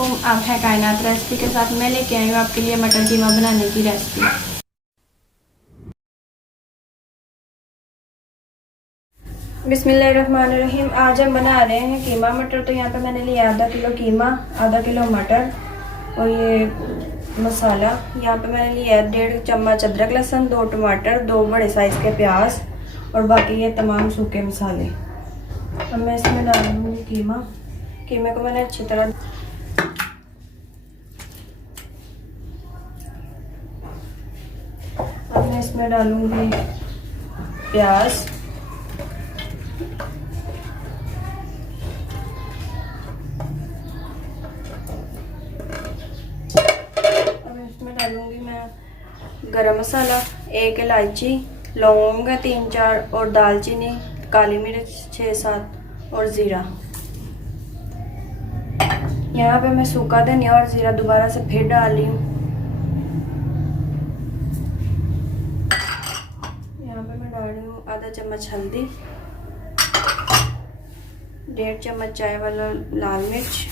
अस्सलामुअलैकुम। आप हैं कायनात रेसिपी के साथ। मैं लेके आई हूँ आपके लिए मटर कीमा बनाने की रेसिपी। बिस्मिल्लाहिर्रहमानिर्रहीम। आज हम बना रहे हैं कीमा मटर। तो यहाँ पे मैंने लिया आधा किलो कीमा, आधा किलो मटर और ये मसाला। यहाँ पे मैंने लिया है 1.5 चम्मच अदरक लहसुन, 2 टमाटर, 2 बड़े साइज़ के प्याज और बाकी ये तमाम सूखे मसाले। अब मैं इसमें डालूँगी कीमा। कीमे को मैंने अच्छी तरह अब मैं इसमें डालूंगी प्याज, अब इसमें डालूंगी मैं गरम मसाला, 1 इलायची, लौंग 3-4 और दालचीनी, काली मिर्च 6-7 और ज़ीरा। यहाँ पे मैं सूखा धनिया और ज़ीरा दोबारा से फिर डाल रही हूँ। यहाँ पे मैं डाल रही हूँ आधा चम्मच हल्दी, 1.5 चम्मच चाय वाला लाल मिर्च,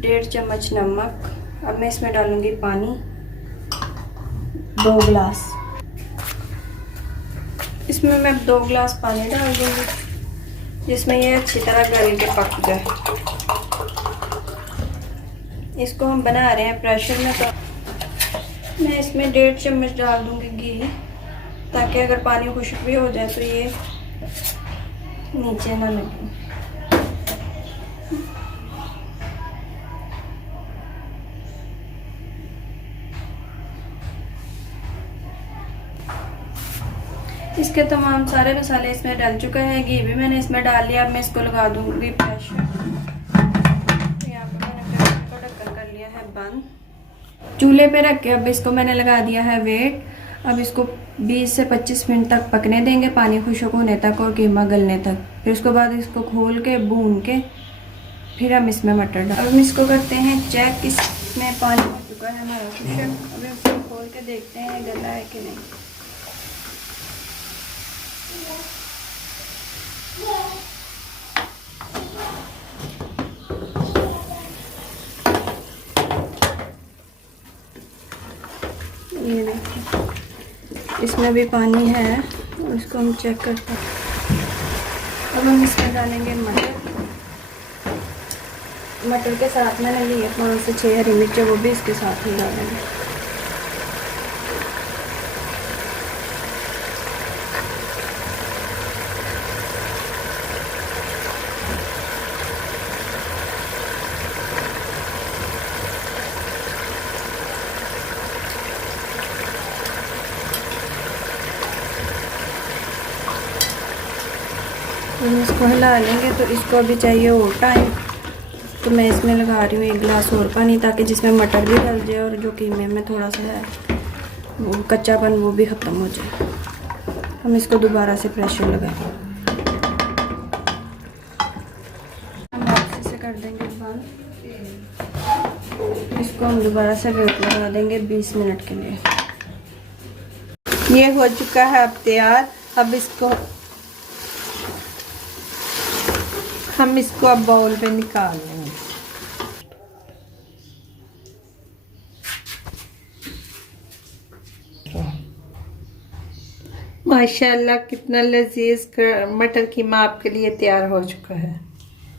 1.5 चम्मच नमक। अब मैं इसमें डालूंगी पानी 2 गिलास। इसमें मैं 2 गिलास पानी डाल दूंगी जिसमें ये अच्छी तरह गल के पक जाए। इसको हम बना रहे हैं प्रेशर में, तो मैं इसमें 1.5 चम्मच डाल दूंगी घी, ताकि अगर पानी खुश्क भी हो जाए तो ये नीचे ना लगे। इसके तमाम सारे मसाले इसमें डल चुके हैं, घी भी मैंने इसमें डाल लिया। अब मैं इसको लगा दूंगी प्रेशर। यहाँ पे मैंने प्रेशर को ढक्कन कर लिया है बंद। चूल्हे पे रख के अब इसको मैंने लगा दिया है वेट। अब इसको 20 से 25 मिनट तक पकने देंगे, पानी खुश्क होने तक और कीमा गलने तक। फिर उसके बाद इसको खोल के भून के फिर हम इसमें मटर डाल। अब हम इसको करते हैं चेक, इसमें पानी हो चुका है हमारा खुश्क। अब इसको खोल के देखते हैं गला है कि नहीं। ये देखिए इसमें भी पानी है और इसको हम चेक करते हैं। अब हम इसमें डालेंगे मटर। मटर के साथ मैंने लिए थोड़ा से 6 हरी मिर्च, वो भी इसके साथ ही डालेंगे। हम इसको हिला लेंगे। तो इसको अभी चाहिए और टाइम, तो मैं इसमें लगा रही हूँ 1 गिलास और पानी, ताकि जिसमें मटर भी डल जाए और जो कीमे में थोड़ा सा है वो कच्चापन वो भी ख़त्म हो जाए। हम इसको दोबारा से प्रेशर लगाएंगे। हम वापसी से कर देंगे बंद। इसको हम दोबारा से वेट लगा देंगे 20 मिनट के लिए। ये हो चुका है अब तैयार। अब हम इसको अब बाउल में निकाल लेंगे। माशाल्लाह कितना लजीज मटर कीमा आपके लिए तैयार हो चुका है।